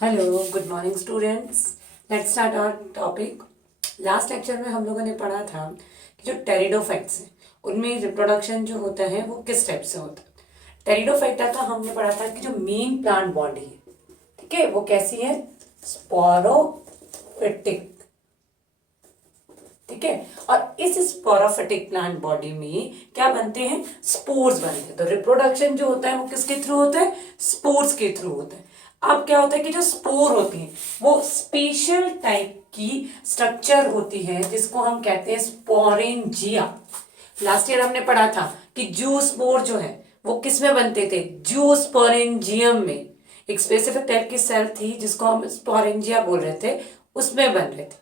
Hello good morning students. Let's start our topic. Last lecture में हम लोगों ने पढ़ा था कि जो टेरिडोफाइट्स हैं उनमें रिप्रोडक्शन जो होता है वो किस टाइप से होता है। टेरिडोफाइटा का हमने पढ़ा था कि जो मेन प्लांट बॉडी है, ठीक है, वो कैसी है, स्पोरोफिटिक, ठीक है। और इस स्पोरोफिटिक प्लांट बॉडी में क्या बनते हैं, स्पोर्स बनते हैं। तो रिप्रोडक्शन जो होता है वो किसके थ्रू होता है, स्पोर्स के थ्रू होता है। अब क्या होता है कि जो स्पोर होती है वो स्पेशल टाइप की स्ट्रक्चर होती है जिसको हम कहते हैं स्पोरेंजिया। लास्ट ईयर हमने पढ़ा था कि जूस्पोर जो है वो किस में बनते थे, जूस्पोरेंजियम में। एक स्पेसिफिक टाइप की सेल थी जिसको हम स्पोरेंजिया बोल रहे थे, उसमें बन रहे थे।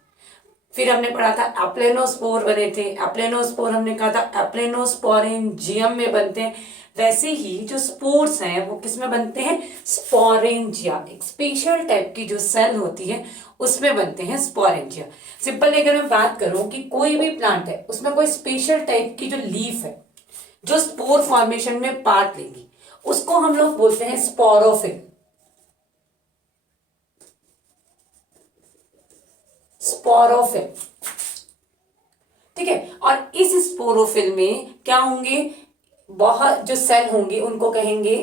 फिर हमने पढ़ा था एप्लेनोस्पोर बने थे, एप्लेनोस्पोर हमने कहा था एप्लेनोस्पोरेंजियम में बनते हैं। वैसे ही जो स्पोर्स हैं वो किस में बनते हैं, स्पोरेंजिया, एक स्पेशल टाइप की जो सेल होती है उसमें बनते हैं स्पोरेंजिया। सिंपल अगर मैं बात करूं कि कोई भी प्लांट है उसमें कोई स्पेशल टाइप की जो लीफ है जो स्पोर फॉर्मेशन में पार्ट लेगी उसको हम लोग बोलते हैं स्पोरोफिल। स्पोरोफिल, ठीक है। और इस स्पोरोफिल में क्या होंगे, बहुत जो सेल होंगे उनको कहेंगे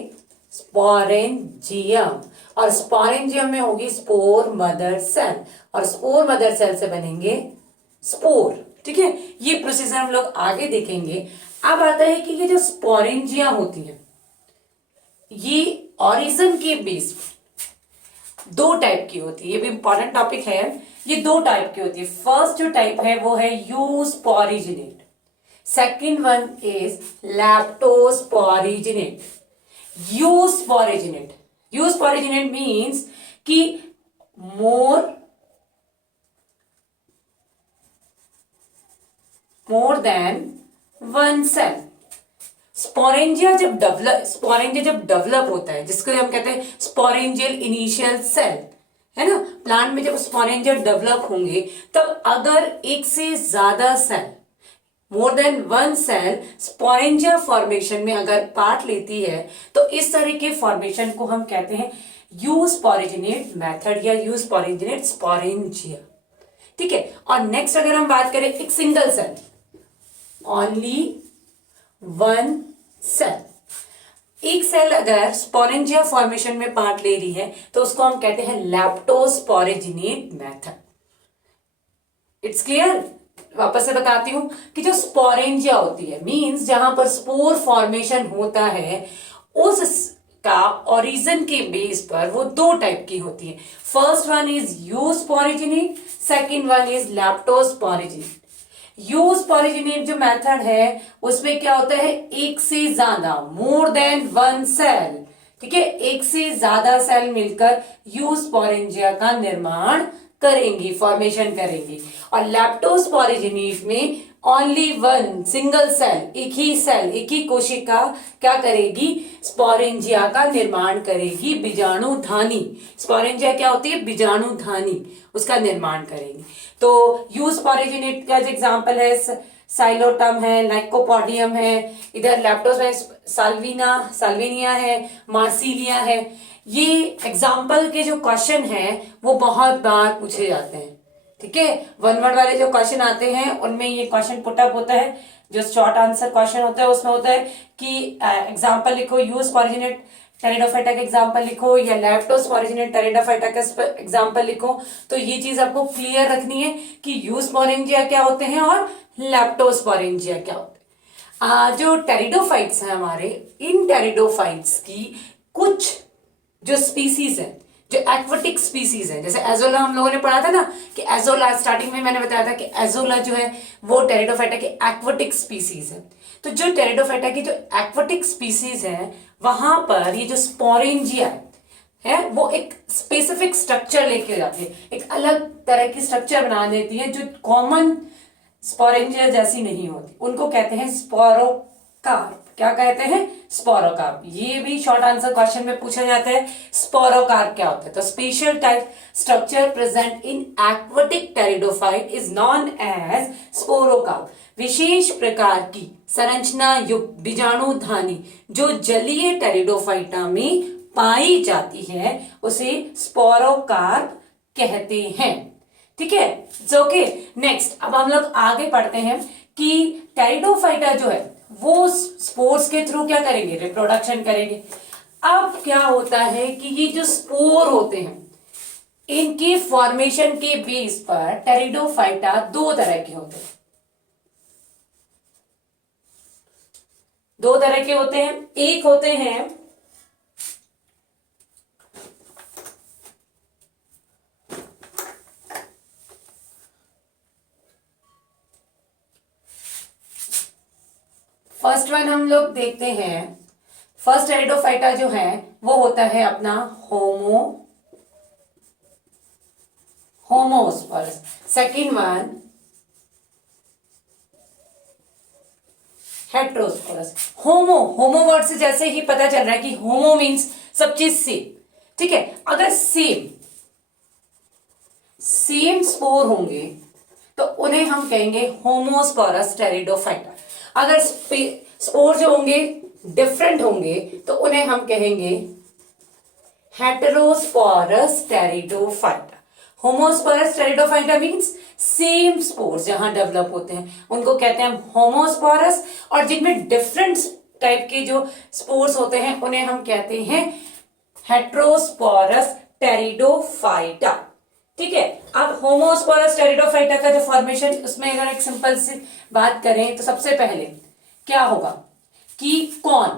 स्पोरेंजियम। और स्पोरेंजियम में होगी स्पोर मदर सेल, और स्पोर मदर सेल से बनेंगे स्पोर, ठीक है। ये प्रोसीजर हम लोग आगे देखेंगे। अब आता है कि ये जो स्पोरेंजिया होती है ये ओरिजिन के बेस पर दो टाइप की होती है, ये भी इंपॉर्टेंट टॉपिक है। ये दो टाइप की होती है। फर्स्ट जो टाइप है वो है eusporangiate, second one is leptosporangiate. Eusporangiate, eusporangiate means कि more than one cell. Sporangia जब डेवलप होता है जिसको हम कहते हैं स्पोरेंजियल इनिशियल सेल, है ना। प्लांट में जब स्पोरेंजिया डेवलप होंगे तब अगर एक से ज्यादा cell, more than one cell sporangia formation में अगर पार्ट लेती है तो इस तरह के फॉर्मेशन को हम कहते हैं यूस्पोरिजिनेट मेथड या यूस्पोरिजिनेट स्पोरेंजिया, ठीक है। और नेक्स्ट अगर हम बात करें एक single cell, only one cell, एक सेल अगर स्पोरेंजिया फॉर्मेशन में पार्ट ले रही है तो उसको हम कहते हैं लैप्टोस्पोरिजिनेट मेथड। It's clear. वापस से बताती हूं कि जो स्पोरेंजिया होती है मींस जहां पर स्पोर फॉर्मेशन होता है उस का ओरिजिन के बेस पर वो दो टाइप की होती है। First one is eusporangiate, second one is leptosporangiate. Eusporangiate जो मेथड है उसमें क्या होता है, एक से ज्यादा, मोर देन वन सेल, ठीक है, एक से ज्यादा सेल मिलकर यूस्पोरेंजिया का निर्माण करेंगी, फॉर्मेशन करेंगी। और लैप्टोस्पोरिजिनेट में ओनली वन सिंगल सेल, एक ही कोशिका क्या करेगी, स्पोरेंजिया का निर्माण करेगी, बीजाणुधानी। स्पोरेंजिया क्या होती है, बीजाणुधानी, उसका निर्माण करेगी। तो यूस्पोरिजिनेट का जो एग्जाम्पल है साइलोटम है, लाइकोपोडियम है, इधर लैप्टोस साल्विनिया है, मार्सिलिया है। ये एग्जाम्पल के जो क्वेश्चन है वो बहुत बार पूछे जाते हैं, ठीक है। वन वर्ड वाले जो क्वेश्चन आते हैं उनमें ये क्वेश्चन पुटअप होता है। जो शॉर्ट आंसर क्वेश्चन होता है उसमें होता है कि एग्जाम्पल लिखो, यूस्पोरिजिनेट टेरिडोफाइटा का एग्जाम्पल लिखो या लैप्टोस्पोरिजिनेट टेरिडोफाइटा का एग्जाम्पल लिखो। तो ये चीज आपको क्लियर रखनी है कि यूस्पोरेंजिया क्या होते हैं और लैप्टोस्पोरेंजिया क्या होते हैं। जो टेरिडोफाइट्स हैं हमारे, इन टेरिडोफाइट्स की कुछ जो स्पीसीज है, जो एक्वाटिक स्पीसीज है, जैसे एजोला हम लोगों ने पढ़ा था ना कि एजोला, स्टार्टिंग में मैंने बताया था कि एजोला जो है वो टेरिडोफाइटा की एक्वाटिक स्पीसीज है। तो जो टेरिडोफाइटा की जो एक्वाटिक स्पीसीज है वहां पर ये जो स्पोरेंजिया है वो एक स्पेसिफिक स्ट्रक्चर लेके जाती है, एक अलग तरह की स्ट्रक्चर बना देती है जो कॉमन स्पोरेंजिया जैसी नहीं होती। उनको कहते हैं स्पोरोकार्प। क्या कहते हैं, स्पोरोकार्प। ये भी शॉर्ट आंसर क्वेश्चन में पूछा जाता है, स्पोरोकार्प क्या होता है। तो special type structure present in aquatic pteridophyte is known as sporocarp. विशेष प्रकार की संरचना युक्त बीजाणुधानी जो जलीय टेरिडोफाइटा में पाई जाती है उसे स्पोरोकार्प कहते हैं। ठीक है, ओके। नेक्स्ट अब हम लोग आगे पढ़ते हैं कि टेरिडोफाइटा जो है वो स्पोर्स के थ्रू क्या करेंगे, रिप्रोडक्शन करेंगे। अब क्या होता है कि ये जो स्पोर होते हैं इनकी फॉर्मेशन के बेस पर टेरिडोफाइटा दो तरह के होते हैं। दो तरह के होते हैं, एक होते हैं फर्स्ट वन हम लोग देखते हैं। फर्स्ट टेरिडोफाइटा जो है वो होता है अपना homosporous. Second one heterosporous. Homo word से जैसे ही पता चल रहा है कि होमो मीन्स सब चीज सेम। ठीक है, अगर सेम स्पोर होंगे तो उन्हें हम कहेंगे होमोस्पोरस टेरिडोफाइटा। अगर स्पोर जो होंगे डिफरेंट होंगे तो उन्हें हम कहेंगे heterosporous pteridophyta. Homosporous pteridophyta means same spores जहां डेवलप होते हैं उनको कहते हैं होमोस्पोरस, और जिनमें डिफरेंट टाइप के जो स्पोर्स होते हैं उन्हें हम कहते हैं हेटेरोस्पोरस टेरिडोफाइटा। ठीक है, अब होमोस्पोरस टेरिडोफाइटा का जो फॉर्मेशन, उसमें अगर एक सिंपल सी बात करें तो सबसे पहले क्या होगा कि कौन,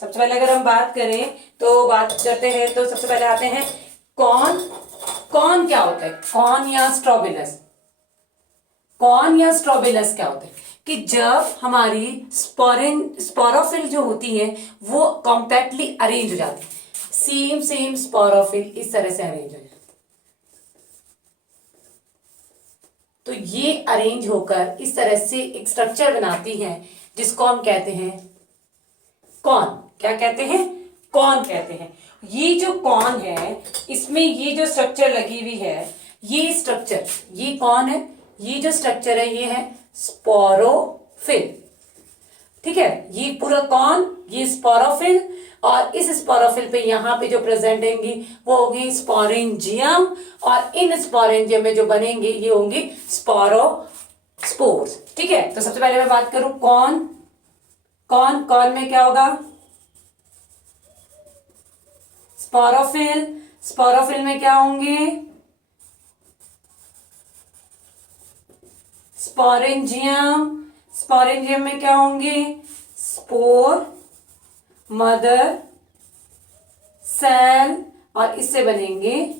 सबसे पहले अगर हम बात करें तो बात करते हैं तो सबसे पहले आते हैं कौन क्या होता है, कौन या स्ट्रोबिलस क्या होता है कि जब हमारी स्पोरोफिल जो होती है वो कॉम्पैक्टली अरेंज हो जाती है, सेम स्पोरोफिल इस तरह से अरेंज हो जाती है, तो ये अरेंज होकर इस तरह से एक स्ट्रक्चर बनाती है जिसको हम कहते हैं कॉन। क्या कहते हैं, कॉन कहते हैं। ये जो कॉन है इसमें ये जो स्ट्रक्चर लगी हुई है, ये स्ट्रक्चर, ये कौन है, ये जो स्ट्रक्चर है ये है स्पोरोफिल। ठीक है, ये पूरा कॉन, ये स्पोरोफिल, और इस स्पोरोफिल पे यहां पे जो प्रेजेंट होंगी वो होगी स्पोरेंजियम, और इन स्पोरेंजियम में जो बनेंगे ये होंगी स्पोरोस्पोर्स। ठीक है, तो सबसे पहले मैं बात करूं कौन में क्या होगा, स्पोरोफिल में क्या होंगे स्पोरेंजियम में क्या होंगे स्पोर, मदर सेल, और इससे बनेंगे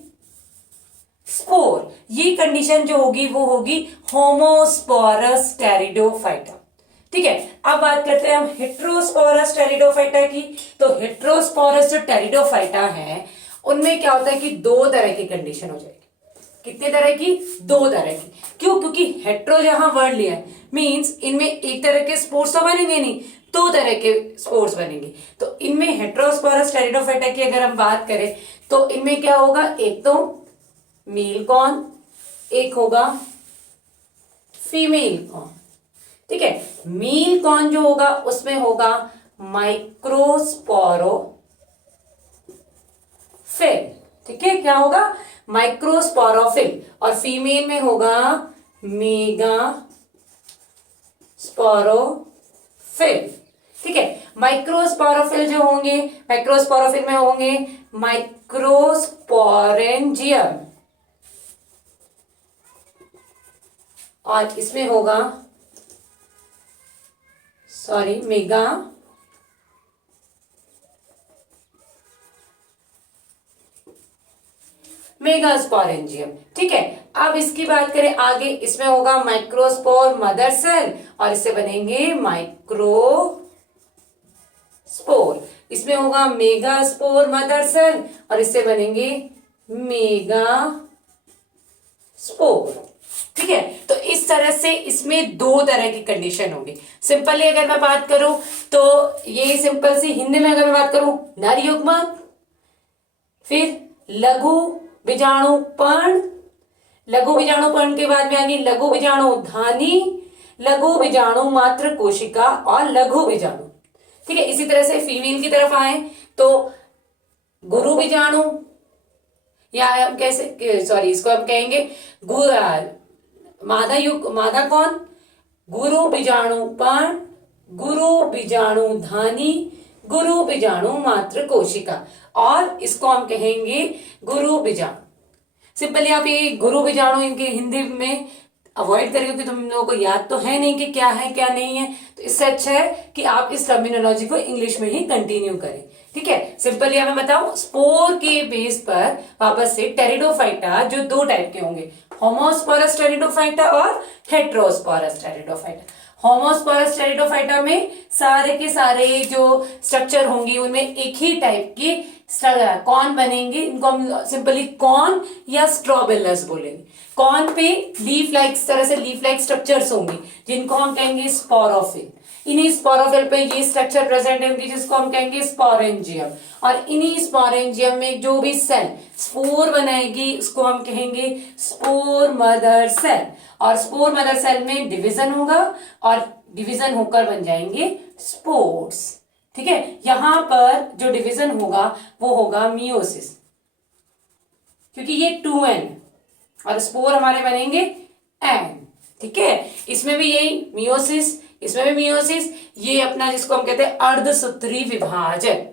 स्पोर। ये कंडीशन जो होगी वो होगी होमोस्पोरस टेरिडोफाइटा। ठीक है, अब बात करते हैं हम हेटेरोस्पोरस टेरिडोफाइटा की। तो हेटेरोस्पोरस जो टेरिडोफाइटा है उनमें क्या होता है कि दो तरह की कंडीशन हो जाएगी। कितने तरह की, दो तरह की। क्यों, क्योंकि हेट्रो जहां वर्ड लिया है मींस इनमें एक तरह के स्पोर्स तो बनेंगे नहीं, दो तरह के स्पोर्स बनेंगे। तो इनमें हेटेरोस्पोरस टेरिडोफाइटा की अगर हम बात करें तो इनमें क्या होगा, एक तो मेल कॉन, एक होगा फीमेल कॉन। ठीक है, मेल कॉन जो होगा उसमें होगा माइक्रोस्पोरोफिल। ठीक है, क्या होगा माइक्रोस्पोरोफिल, और फीमेल में होगा मेगा स्पोरोफिल। ठीक है, माइक्रोस्पोरोफिल जो होंगे, माइक्रोस्पोरोफिल में होंगे माइक्रोस्पोरेंजियम, और इसमें होगा मेगास्पोरेंजियम। ठीक है, अब इसकी बात करें आगे, इसमें होगा माइक्रोस्पोर मदर सेल, और इससे बनेंगे माइक्रोस्पोर। इसमें होगा मेगास्पोर मदर सेल, और इससे बनेंगे मेगास्पोर। ठीक है, तो इस तरह से इसमें दो तरह की कंडीशन होगी। सिंपली अगर मैं बात करूं तो ये सिंपल सी हिंदी में अगर मैं बात करूं, नर युग्मक, फिर लघु बीजाणुपर्ण, लघु बीजाणुपर्ण के बाद में आएगी लघु बीजाणुधानी, लघु बीजाणु मात्र कोशिका, और लघु बीजाणु। ठीक है। इसी तरह से फीमेल की तरफ आए तो गुरु बीजाणु, या हम कैसे, सॉरी, इसको हम कहेंगे मादा युग, मादा कौन, गुरु बीजाणु पण, गुरु बीजाणु धानी, गुरु बीजाणु मात्र कोशिका, और इसको हम कहेंगे गुरु बीजाणु। सिंपली आप ये गुरु बीजाणु इनके हिंदी में अवॉइड करें, क्योंकि तुम लोगों को याद तो है नहीं कि क्या है क्या नहीं है, तो इससे अच्छा है कि आप इस टर्मिनोलॉजी को इंग्लिश में ही कंटिन्यू करें। ठीक है, सिंपली मैं बताऊं, स्पोर के बेस पर वापस से टेरिडोफाइटा जो दो टाइप के होंगे, होमोस्पोरस टेरिडोफाइटा और हेट्रोस्पोरस टेरिडोफाइटा। होमोस्पोरस टेरिडोफाइटा में सारे के सारे जो स्ट्रक्चर होंगे उनमें एक ही टाइप के कॉर्न बनेंगे, इनको हम सिंपली कॉर्न या स्ट्रॉबेलस बोलेंगे। कॉर्न पे लीफ लाइक, इस तरह से लीफ लाइक स्ट्रक्चर्स होंगे जिनको हम कहेंगे स्पोरोफिल। इन्हीं स्पोरोफिल पे ये स्ट्रक्चर प्रेजेंट होंगे जिसको हम कहेंगे स्पोरेंजियम, और इन्हीं स्पोरेंजियम में जो भी सेल स्पोर बनाएगी उसको हम कहेंगे स्पोर मदर सेल, और स्पोर मदर सेल में डिवीजन होगा और डिवीजन होकर बन जाएंगे स्पोर्स। ठीक है, यहां पर जो डिवीजन होगा वो होगा मियोसिस, क्योंकि ये 2n और स्पोर हमारे बनेंगे n। ठीक है, इसमें भी यही मियोसिस, इसमें भी मियोसिस, ये अपना जिसको हम कहते हैं अर्धसूत्री विभाजन।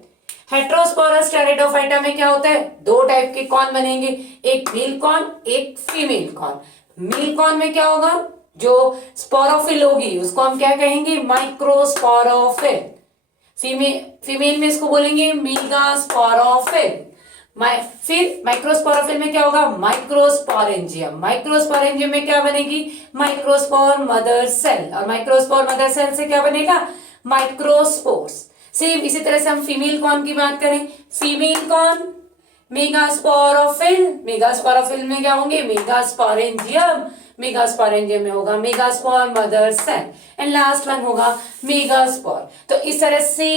हेट्रोस्पोरस टेरिडोफाइटा में क्या होता है, दो टाइप के कॉर्न बनेंगे, एक मेल कॉर्न एक फीमेल कॉर्न। मेल कॉर्न में क्या होगा, जो स्पोरोफिल होगी उसको हम क्या कहेंगे, माइक्रोस्पोरोफिल। फीमेल में इसको बोलेंगे मेगास्पोरोफिल। फिर माइक्रोस्पोरोफिल में क्या होगा, माइक्रोस्पोरेंजियम। माइक्रोस्पोरेंजियम में क्या बनेगी, माइक्रोस्पोर मदर सेल, और माइक्रोस्पोर मदर सेल से क्या बनेगा, माइक्रोस्पोर्स। सेम इसी तरह से हम फीमेल कॉर्न की बात करें, फीमेल कॉर्न मेगास्पोरोफिल, मेगास्पोरोफिल में क्या होंगे, मेगास्पोरेंजियम, मेगास्पोरेंजियम में होगा megaspore mother cell, and last one होगा मेगास्पोर। तो इस तरह से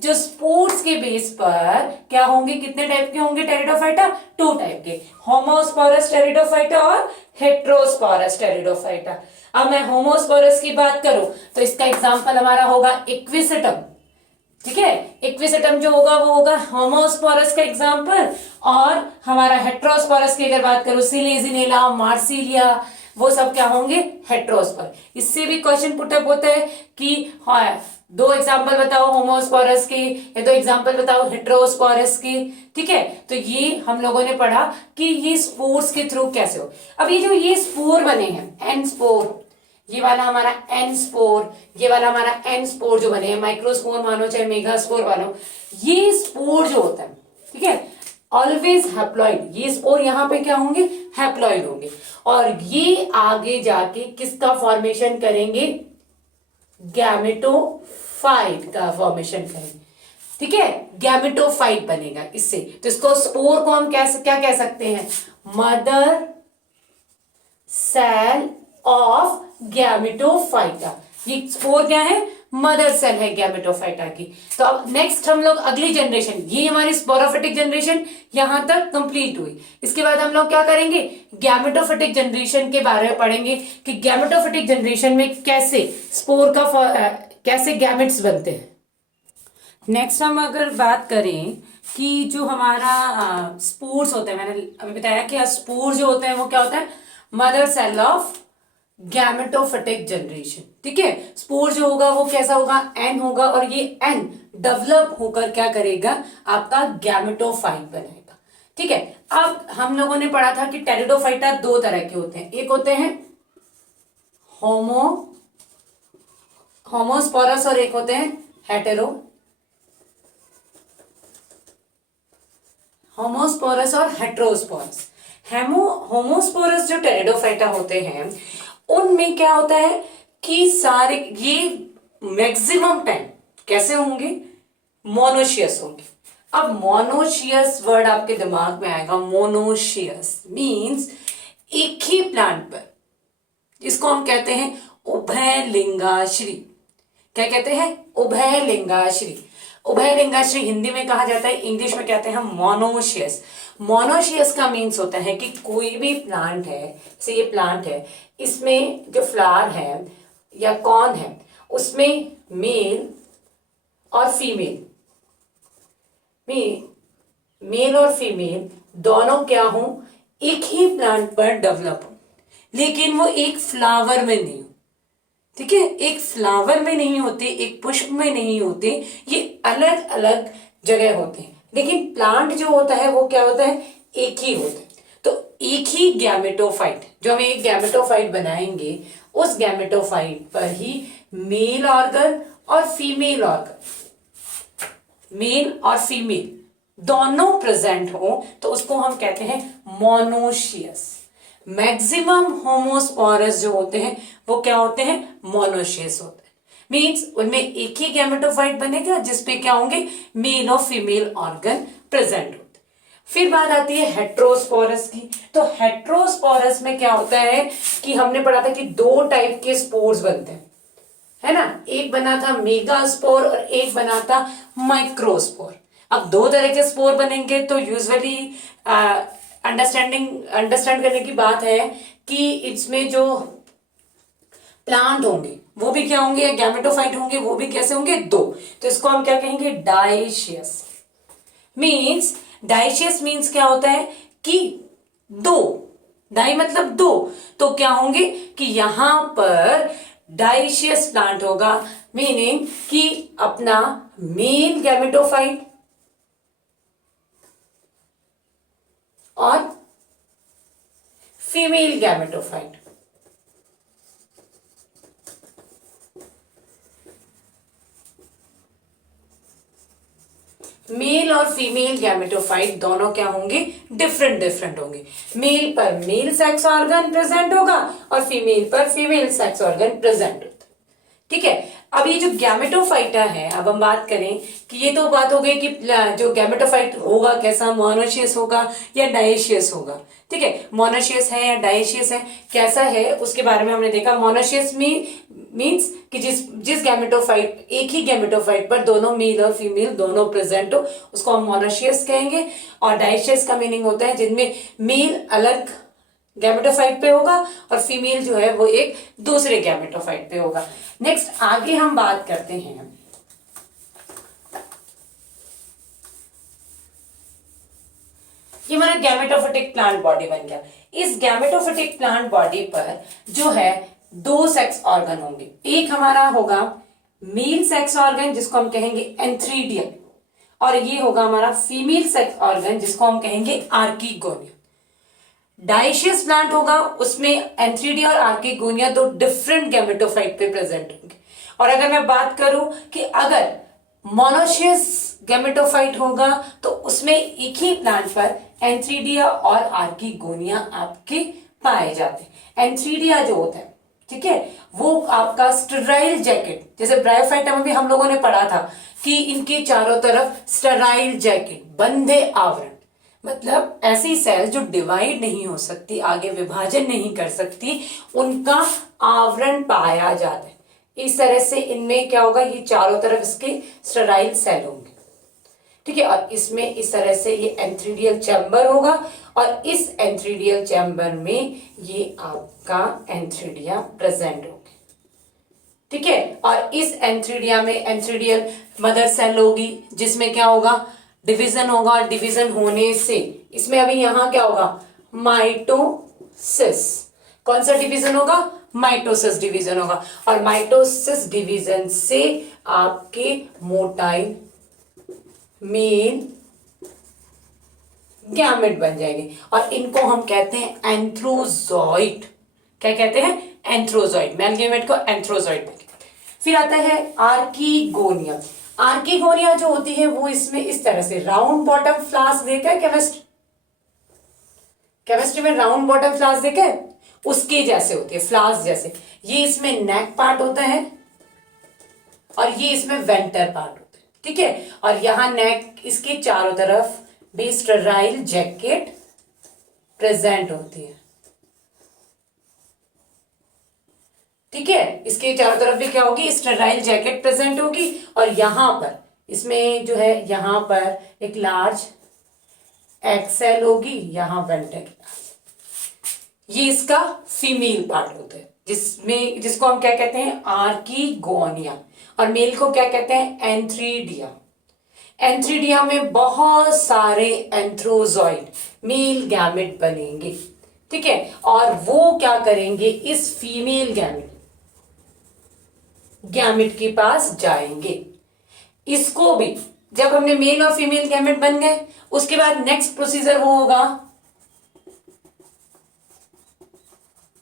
जो स्पोर्स के बेस पर क्या होंगे, कितने टाइप के होंगे टेरिडोफाइटा, टू टाइप के, होमोस्पोरस टेरिडोफाइटा और हेट्रोस्पोरस टेरिडोफाइटा। अब मैं होमोस्पोरस की बात करूं तो इसका एग्जांपल हमारा होगा इक्विसेटम। ठीक है, इक्विसेटम जो होगा वो होगा होमोस्पोरस का एग्जांपल, और हमारा हेट्रोस्पोरस की अगर बात करूं सिलेजिनेला, मार्सिलिया, वो सब क्या होंगे, हेट्रोस्पोर। इससे भी क्वेश्चन पुटअप होता है कि हाँ, दो एग्जांपल बताओ होमोस्पोरस के, या दो एग्जांपल बताओ हेट्रोस्पोरस के। ठीक है, तो ये हम लोगों ने पढ़ा कि ये स्पोर्स के थ्रू कैसे हो। अब ये जो ये स्पोर बने हैं, एन स्पोर, ये वाला हमारा एन स्पोर, ये वाला हमारा एन स्पोर जो बने हैं, माइक्रोस्पोर मानो चाहे मेगास्पोर मानो, ये स्पोर जो होता है, ठीक है, ऑलवेज हैप्लॉइड। ये स्पोर यहाँ पे क्या होंगे, हैप्लॉइड होंगे, और ये आगे जाके किसका फॉर्मेशन करेंगे, गैमेटोफाइट का फॉर्मेशन करेंगे। ठीक है, गैमेटोफाइट बनेगा इससे। तो इसको स्पोर को हम क्या कह सकते हैं, मदर सेल ऑफ गैमेटोफाइटा। ये स्पोर क्या है, मदर सेल है गैमेटोफाइटा की। तो अब नेक्स्ट हम लोग अगली जनरेशन, ये हमारी स्पोरोफिटिक जनरेशन यहां तक कंप्लीट हुई। इसके बाद हम लोग क्या करेंगे, गैमेटोफिटिक जनरेशन के बारे में पढ़ेंगे कि गैमेटोफिटिक जनरेशन में कैसे स्पोर का कैसे गैमेट्स बनते हैं। नेक्स्ट हम अगर बात करें कि जो हमारा स्पोर्स होते हैं, मैंने अभी बताया कि स्पोर जो होते हैं वो क्या होता है, mother cell of gametophytic generation. ठीक है, स्पोर जो होगा वो कैसा होगा, एन होगा, और ये एन डेवलप होकर क्या करेगा, आपका गैमेटोफाइट बनाएगा। ठीक है, अब हम लोगों ने पढ़ा था कि टेरिडोफाइटा दो तरह के होते हैं, एक होते हैं होमोस्पोरस और एक होते हैं होमोस्पोरस और हेट्रोस्पोरस। होमोस्पोरस जो टेरिडोफाइटा होते हैं उनमें क्या होता है कि सारे ये मैक्सिमम टाइम कैसे होंगे, मोनोशियस होंगे। अब मोनोशियस वर्ड आपके दिमाग में आएगा, मोनोशियस मींस एक ही प्लांट पर, जिसको हम कहते हैं उभयलिंगाश्री। क्या कहते हैं, उभयलिंगाश्री। उभयलिंगाश्री हिंदी में कहा जाता है, इंग्लिश में कहते हैं मोनोशियस। मोनोशियस का मीन्स होता है कि कोई भी प्लांट है, जैसे ये प्लांट है, इसमें जो फ्लावर है या कॉर्न है उसमें मेल और फीमेल में मेल और फीमेल दोनों क्या हो, एक ही प्लांट पर डेवलप हो, लेकिन वो एक फ्लावर में नहीं हो। ठीक है, एक फ्लावर में नहीं होते, एक पुष्प में नहीं होते, ये अलग अलग जगह होते हैं। लेकिन प्लांट जो होता है वो क्या होता है, एक ही होता है। तो एक ही गैमेटोफाइट, जो हम एक गैमेटोफाइट बनाएंगे, उस गैमेटोफाइट पर ही मेल ऑर्गन और फीमेल ऑर्गन, मेल और फीमेल दोनों प्रेजेंट हो, तो उसको हम कहते हैं मोनोशियस। मैक्सिमम होमोस्पोरस जो होते हैं वो क्या होते हैं, मोनोशियस होते हैं। मींस उनमें एक ही गैमेटोफाइट बनेगा जिसपे क्या होंगे, मेल और फीमेल ऑर्गन प्रेजेंट होते हैं। फिर बात आती है हेट्रोस्पोरस की। तो हेट्रोस्पोरस में क्या होता है कि हमने पढ़ा था कि दो टाइप के स्पोर्स बनते हैं, है ना, एक बना था मेगास्पोर और एक बना था माइक्रोस्पोर। अब दो तरह के स्पोर बनेंगे तो यूजुअली अंडरस्टैंड करने की बात है कि इसमें जो प्लांट होंगे वो भी क्या होंगे, गैमेटोफाइट होंगे, वो भी कैसे होंगे, दो। तो इसको हम क्या कहेंगे, डाइशियस। डाइशियस मीन्स क्या होता है कि दो, डाई मतलब दो, तो क्या होंगे कि यहां पर डाइशियस प्लांट होगा, मीनिंग कि अपना मेल गैमेटोफाइट और फीमेल गैमेटोफाइट। मेल और फीमेल गैमेटोफाइट दोनों क्या होंगे, डिफरेंट डिफरेंट होंगे। मेल पर मेल सेक्स ऑर्गन प्रेजेंट होगा और फीमेल पर फीमेल सेक्स ऑर्गन प्रेजेंट होता है। ठीक है, अब ये जो गैमेटोफाइटा है, अब हम बात करें कि ये तो बात हो गई कि जो गैमेटोफाइट होगा कैसा, मोनोशियस होगा या डाइशियस होगा। ठीक है, मोनोशियस है या डाइशियस है, कैसा है उसके बारे में हमने देखा। मोनोशियस में मीन्स कि जिस गैमेटोफाइट, एक ही गैमेटोफाइट पर दोनों मेल और फीमेल दोनों प्रेजेंट हो, उसको हम मोनोशियस कहेंगे। और डाइशियस का मीनिंग होता है जिनमें मेल अलग गैमेटोफाइट पे होगा और फीमेल जो है वो एक दूसरे गैमेटोफाइट पे होगा। नेक्स्ट आगे हम बात करते हैं, ये हमारा गैमेटोफिटिक प्लांट बॉडी बन गया। इस गैमेटोफिटिक प्लांट बॉडी पर जो है दो सेक्स ऑर्गन होंगे। एक हमारा होगा मेल सेक्स ऑर्गन जिसको हम कहेंगे एंथ्रीडियम, और ये होगा हमारा फीमेल सेक्स ऑर्गन जिसको हम कहेंगे आर्कीगोनिया। डाइशियस प्लांट होगा, उसमें एंथ्रीडिया और आर्कीगोनिया दो डिफरेंट गैमेटोफाइट पे प्रेजेंट होंगे। और अगर मैं बात करूं कि अगर मोनोशियस गैमेटोफाइट होगा तो उसमें एक ही प्लांट पर एंथ्रीडिया और आर्कीगोनिया आपके पाए जाते हैं। एंथ्रीडिया जो होता है, ठीक है, वो आपका स्टेराइल जैकेट, जैसे ब्रायोफाइटा में भी हम लोगों ने पढ़ा था कि इनके चारों तरफ स्टेराइल जैकेट, बंधे आवरण, मतलब ऐसी सेल जो डिवाइड नहीं हो सकती, आगे विभाजन नहीं कर सकती, उनका आवरण पाया जाता है। इस तरह से इनमें क्या होगा, ये चारों तरफ इसके स्टेराइल सेल होंगे। ठीक है, और इसमें इस तरह से ये एंथ्रीडियल चैम्बर होगा और इस एंथ्रीडियल चैम्बर में ये आपका एंथ्रीडिया प्रेजेंट होगी। ठीक है, और इस एंथ्रीडिया में एंथ्रीडियल मदर सेल होगी जिसमें क्या होगा, डिवीजन होगा, और डिवीजन होने से इसमें अभी यहां क्या होगा, माइटोसिस। कौन सा डिवीजन होगा, माइटोसिस डिवीजन होगा, और माइटोसिस डिवीजन से आपके मोटाइल मेल गैमेट बन जाएंगे और इनको हम कहते हैं एंथ्रोजॉइड। क्या कहते हैं, एंथ्रोजॉइड। मेल गैमेट को एंथ्रोजॉइड। फिर आता है आर्कीगोनिया। आर्कीगोनिया जो होती है वो इसमें इस तरह से राउंड बॉटम फ्लास्क देखा है, केमिस्ट्री में राउंड बॉटम फ्लास्क देखा है, उसके जैसे होती है, फ्लास्क जैसे। ये इसमें नेक पार्ट होता है और ये इसमें वेंटर पार्ट होता है। ठीक है, और यहां नेक, इसके चारों तरफ भी स्टेराइल जैकेट प्रेजेंट होती है। ठीक है, इसके चारों तरफ भी क्या होगी, स्टेराइल जैकेट प्रेजेंट होगी, और यहां पर इसमें जो है, यहां पर एक लार्ज एक्सेल होगी, यहां वेंटर। ये इसका फीमेल पार्ट होता है जिसको हम क्या कहते हैं, आर्कीगोनिया। और मेल को क्या कहते हैं, एंथ्रीडिया। एंथ्रीडिया में बहुत सारे एंथ्रोजॉइड मेल गैमेट बनेंगे, ठीक है, और वो क्या करेंगे, इस फीमेल गैमेट के पास जाएंगे। इसको भी जब हमने मेल और फीमेल गैमेट बन गए, उसके बाद नेक्स्ट प्रोसीजर वो होगा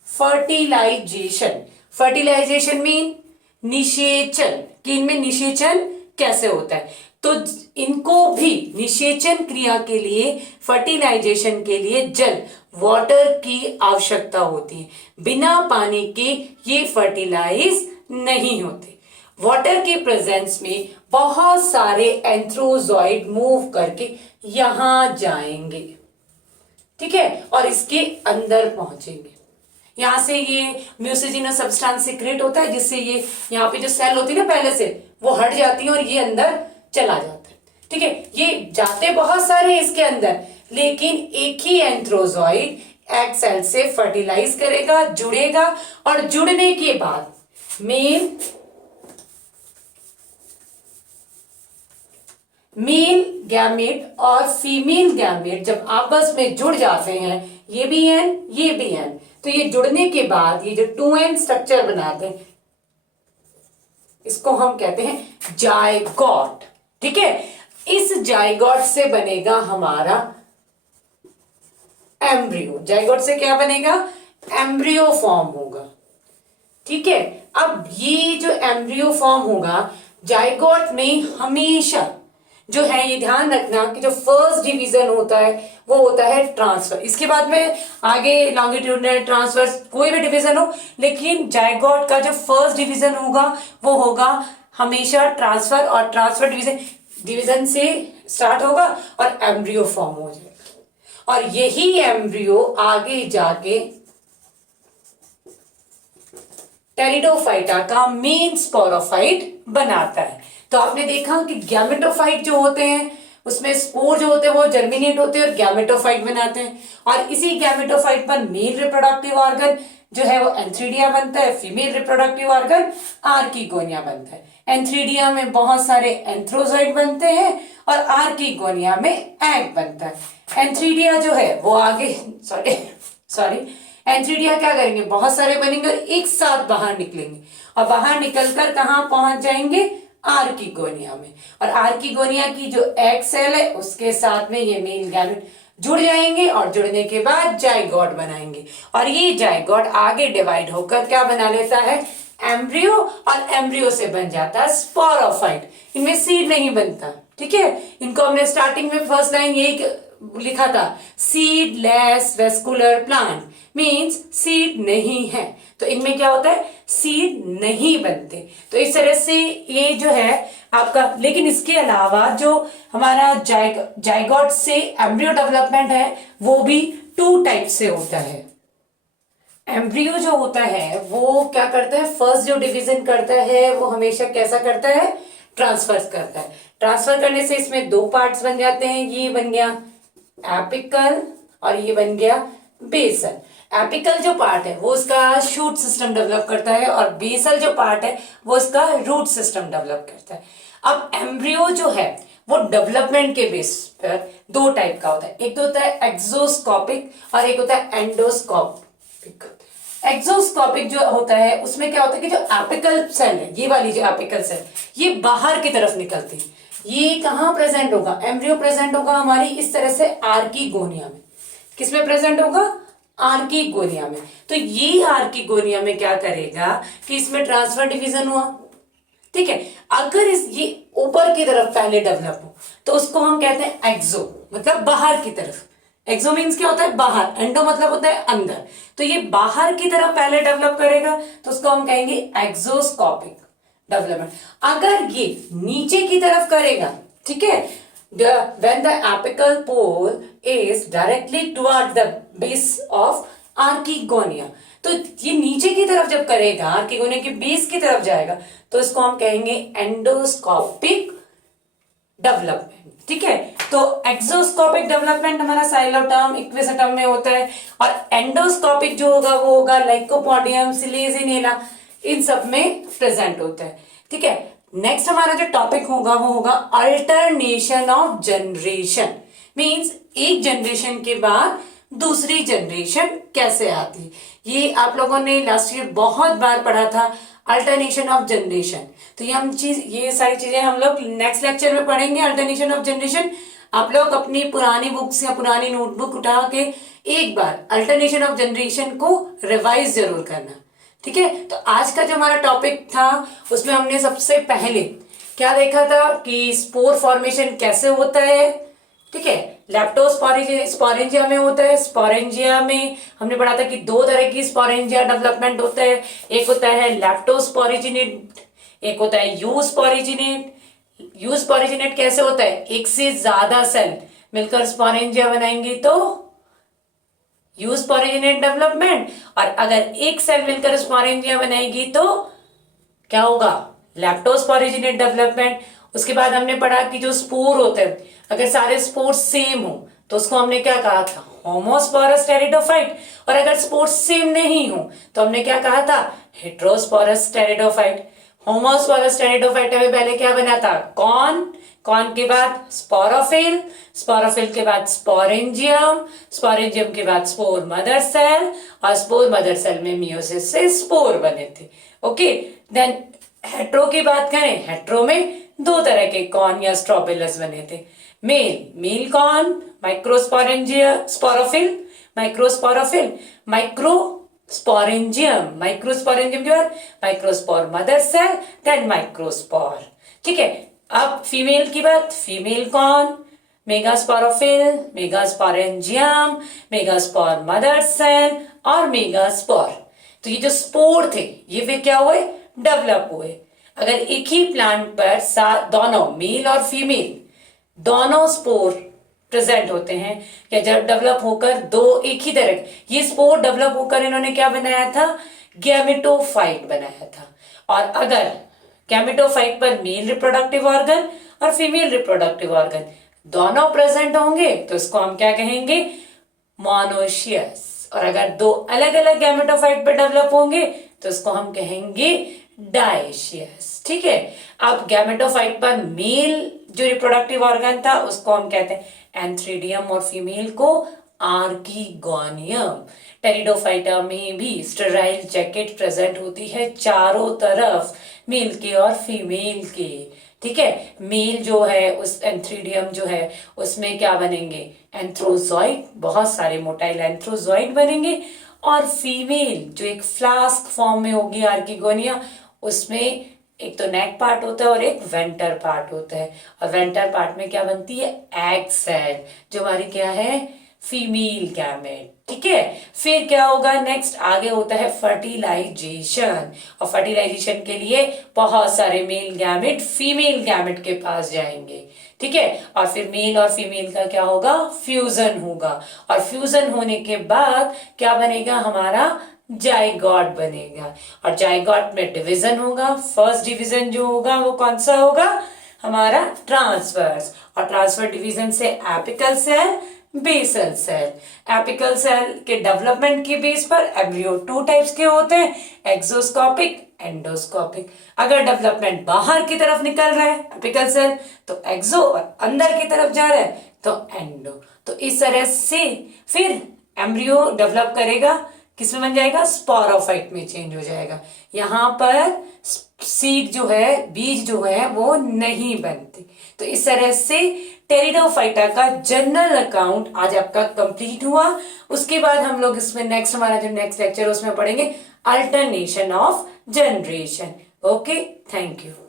फर्टिलाइजेशन। फर्टिलाइजेशन मीन निषेचन, कि इनमें निषेचन कैसे होता है। तो इनको भी निषेचन क्रिया के लिए, फर्टिलाइजेशन के लिए जल, वाटर की आवश्यकता होती है। बिना पानी के ये फर्टिलाइज नहीं होते। वाटर के प्रेजेंस में बहुत सारे एंथ्रोजॉइड मूव करके यहां जाएंगे, ठीक है, और इसके अंदर पहुंचेंगे। यहां से ये म्यूसिजिनस सब्सटेंस सीक्रेट होता है, जिससे ये यहाँ पे जो सेल होती है ना पहले से, वो हट जाती है और ये अंदर चला जाता है, ठीक है। ये जाते बहुत सारे इसके अंदर, लेकिन एक ही एंथ्रोजॉइड एग सेल से फर्टिलाइज करेगा, जुड़ेगा, और जुड़ने के बाद मेल गैमेट और फीमेल गैमेट जब आपस में जुड़ जाते हैं, ये भी एन, ये भी एन, तो ये जुड़ने के बाद ये जो 2n स्ट्रक्चर बनाते हैं, इसको हम कहते हैं जायगोट, ठीक है। इस जायगोट से बनेगा हमारा एम्ब्रियो। जायगोट से क्या बनेगा, एम्ब्रियो फॉर्म होगा, ठीक है। अब ये जो एम्ब्रियो फॉर्म होगा, जायगोट में हमेशा जो है, ये ध्यान रखना कि जो फर्स्ट डिवीजन होता है वो होता है ट्रांसफर। इसके बाद में आगे लॉन्गिट्यूडनल ट्रांसफर, कोई भी डिवीजन हो, लेकिन जायगोट का जो फर्स्ट डिवीजन होगा वो होगा हमेशा ट्रांसफर, और ट्रांसफर डिवीजन से स्टार्ट होगा और एम्ब्रियो फॉर्म हो जाएगा, और यही एम्ब्रियो आगे जाके टेरिडोफाइटा का मेन स्पोरोफाइट बनाता है। तो आपने देखा कि गैमेटोफाइट जो होते हैं उसमें स्पोर जो होते हैं वो जर्मिनेट होते हैं और गैमेटोफाइट बनाते हैं, और इसी गैमेटोफाइट पर मेल रिप्रोडक्टिव ऑर्गन जो है वो एंथ्रीडिया बनता है, फीमेल रिप्रोडक्टिव ऑर्गन आर्किगोनिया बनता है। एंथ्रीडिया में बहुत सारे एंथ्रोजॉइड बनते हैं और आर्किगोनिया में एग बनता है। एंथ्रीडिया जो है वो आगे सॉरी एंथ्रीडिया क्या करेंगे, बहुत सारे बनेंगे और एक साथ बाहर निकलेंगे, और बाहर निकलकर कहां पहुंच जाएंगे, आर्किगोनिया में। और आर्किगोनिया की जो एग सेल है उसके साथ में ये मेल गैमेट जुड़ जाएंगे, और जुड़ने के बाद जायगोट बनाएंगे, और ये जायगोट आगे डिवाइड होकर क्या बना लेता है, एम्ब्रियो, और एम्ब्रियो से बन जाता है स्पोरोफाइट। इनमें सीड नहीं बनता, ठीक है। इनको हमने स्टार्टिंग में फर्स्ट लाइन यही लिखा था, seedless vascular plant means seed नहीं है, तो इनमें क्या होता है, सीड नहीं बनते। तो इस तरह से ये जो है आपका, लेकिन इसके अलावा जो हमारा जायगोट से एम्ब्रियो डेवलपमेंट है वो भी 2 टाइप से होता है। एम्ब्रियो जो होता है वो क्या करता है, फर्स्ट जो डिवीजन करता है वो हमेशा कैसा करता है, ट्रांसफर करता है। ट्रांसफर करने से इसमें 2 पार्ट्स बन जाते हैं, ये बन गया एपिकल और ये बन गया बेसल। एपिकल जो पार्ट है वो उसका शूट सिस्टम डेवलप करता है, और बेसल जो पार्ट है वो उसका रूट सिस्टम डेवलप करता है। अब एम्ब्रियो जो है वो डेवलपमेंट के बेस पर 2 टाइप का होता है, एक तो होता है एक्सोस्कोपिक और एक होता है एंडोस्कोपिक। एक्सोस्कोपिक जो होता है उसमें क्या होता है कि जो एपिकल सेल है, ये वाली जो एपिकल सेल, ये बाहर की तरफ निकलती है। ये कहाँ प्रेजेंट होगा, एम्ब्रियो प्रेजेंट होगा हमारी इस तरह से आर्किगोनिया में। किसमें प्रेजेंट होगा, आर्किगोनिया में। तो ये आर्किगोनिया में क्या करेगा कि इसमें ट्रांसफर डिवीजन हुआ, ठीक है। अगर ये ऊपर की तरफ पहले डेवलप हो तो उसको हम कहते हैं एक्सो, मतलब बाहर की तरफ। एक्सो मीन्स क्या होता है, बाहर, एंडो मतलब होता है अंदर। तो ये बाहर की तरफ पहले डेवलप करेगा तो उसको हम कहेंगे एक्सोस्कोपिक डेवलपमेंट। अगर ये नीचे की तरफ करेगा, ठीक है, when the apical pole is directly toward the base of archegonia, तो ये नीचे की तरफ जब करेगा, आर्किगोनिया के बेस की तरफ जाएगा, तो इसको हम कहेंगे एंडोस्कोपिक डेवलपमेंट, ठीक है। तो एक्सोस्कोपिक डेवलपमेंट हमारा साइलोटर्म इक्विसेटर्म में होता है, और एंडोस्कोपिक जो होगा वो होगा लाइकोपोडियम, सिलेजिनेला, इन सब में प्रेजेंट होता है, ठीक है। नेक्स्ट हमारा जो टॉपिक होगा वो होगा अल्टरनेशन ऑफ जनरेशन। मींस एक जनरेशन के बाद दूसरी जनरेशन कैसे आती। ये आप लोगों ने लास्ट ईयर बहुत बार पढ़ा था, अल्टरनेशन ऑफ जनरेशन। तो ये सारी चीजें हम लोग नेक्स्ट लेक्चर में पढ़ेंगे, अल्टरनेशन ऑफ जनरेशन। आप लोग अपनी पुरानी बुक्स या पुरानी नोटबुक उठा के एक बार अल्टरनेशन ऑफ जनरेशन को रिवाइज जरूर करना, ठीक है। तो आज का जो हमारा टॉपिक था उसमें हमने सबसे पहले क्या देखा था कि स्पोर फॉर्मेशन कैसे होता है, ठीक है। लैप्टोस्पोरेंजिया में होता है। स्पोरेंजिया में हमने पढ़ा था कि दो तरह की स्पोरेंजिया डेवलपमेंट होता है, एक होता है लैप्टोस्पोरिजिनेट, एक होता है यूस्पोरिजिनेट। यूस्पोरिजिनेट कैसे होता है, एक से ज्यादा सेल मिलकर स्पोरेंजिया बनाएंगे तो यूस्पोरिजिनेट डेवलपमेंट, और अगर एक सेल मिलकर स्पोरेंजिया बनाएगी तो क्या होगा, लैप्टोस्पोरिजिनेट डेवलपमेंट। उसके बाद हमने पढ़ा कि जो स्पोर होते हैं, अगर सारे स्पोर सेम हो तो उसको हमने क्या कहा था, होमोस्पोरस टेरिडोफाइट, और अगर स्पोर सेम नहीं हो तो हमने क्या कहा था, हेट्रोस्पोरस टेरिडोफाइट। होमोस्पोरस टेरिडोफाइट में पहले क्या बना था, कॉर्न के बाद स्पोरोफिल, स्पोरोफिल के बाद स्पोरेंजियम, स्पोरेंजियम के बाद स्पोर मदर सेल, और स्पोर मदर सेल में मियोसिस से स्पोर बने थे। ओके, देन हेट्रो की बात करें, हेट्रो में दो तरह के कॉर्न या स्ट्रोबिलस बने थे। Male cone, sporophyll, microsporophyll, microsporangium के बाद microspore mother cell, then microspore, ठीक है। अब फीमेल की बात, female cone, megasporophyll, megasporangium, megaspore mother cell और मेगास्पोर। तो ये जो स्पोर थे ये वे क्या हुए, डेवलप हुए। अगर एक ही प्लांट पर दोनों मेल और फीमेल दोनों स्पोर प्रेजेंट होते हैं, या जब डेवलप होकर दो एक ही तरह, ये स्पोर डेवलप होकर इन्होंने क्या बनाया था, गैमेटोफाइट बनाया था। और अगर गैमेटोफाइट पर मेल रिप्रोडक्टिव ऑर्गन और फीमेल रिप्रोडक्टिव ऑर्गन दोनों प्रेजेंट होंगे तो इसको हम क्या कहेंगे, मोनोशियस। और अगर दो अलग अलग गैमेटोफाइट पर डेवलप होंगे तो इसको हम कहेंगे डायशियस, ठीक है। अब गैमेटोफाइट पर मेल जो रिप्रोडक्टिव ऑर्गन था उसको हम कहते हैं एंथ्रीडियम, और फीमेल को आर्कीगोनियम। टेरिडोफाइटा में भी स्टेराइल जैकेट प्रेजेंट होती है चारों तरफ, मेल के और फीमेल के, ठीक है। मेल जो है उस एंथ्रीडियम जो है उसमें क्या बनेंगे, एंथ्रोजॉइड, बहुत सारे मोटाइल एंथ्रोजॉइड बनेंगे, और फीमेल जो एक फ्लास्क फॉर्म में होगी आर्कीगोनिया, उसमें एक तो नेक पार्ट होता है और एक वेंटर पार्ट होता है, और वेंटर पार्ट में क्या बनती है, एग सेल, जो हमारी क्या है, फीमेल गैमेट, ठीक है। फिर क्या होगा, नेक्स्ट आगे होता है फर्टिलाइजेशन, और फर्टिलाइजेशन के लिए बहुत सारे मेल गैमेट फीमेल गैमेट के पास जाएंगे, ठीक है। और फिर मेल और फीमेल का क्या होगा, फ्यूजन होगा, और फ्यूजन होने के बाद क्या बनेगा, हमारा जाइगोट बनेगा, और जाइगोट में डिवीजन होगा। फर्स्ट डिवीजन जो होगा वो कौन सा होगा, हमारा ट्रांसवर्स, और ट्रांसफर डिवीजन से apical cell, basal cell. Apical cell के डेवलपमेंट के बेस पर एम्ब्रियो टू टाइप्स के होते हैं, एक्सोस्कोपिक, एंडोस्कोपिक। अगर डेवलपमेंट बाहर की तरफ निकल रहा है एपिकल सेल तो एक्सो, और अंदर की तरफ जा रहा है तो एंडो। तो इस तरह से फिर एम्ब्रियो डेवलप करेगा, किसमें बन जाएगा, स्पोरोफाइट में चेंज हो जाएगा। यहाँ पर सीड जो है, बीज जो है वो नहीं बनते। तो इस तरह से टेरिडोफाइटा का जनरल अकाउंट आज आपका कंप्लीट हुआ। उसके बाद हम लोग इसमें नेक्स्ट हमारा जो नेक्स्ट लेक्चर उसमें पढ़ेंगे alternation of generation. Okay, thank you.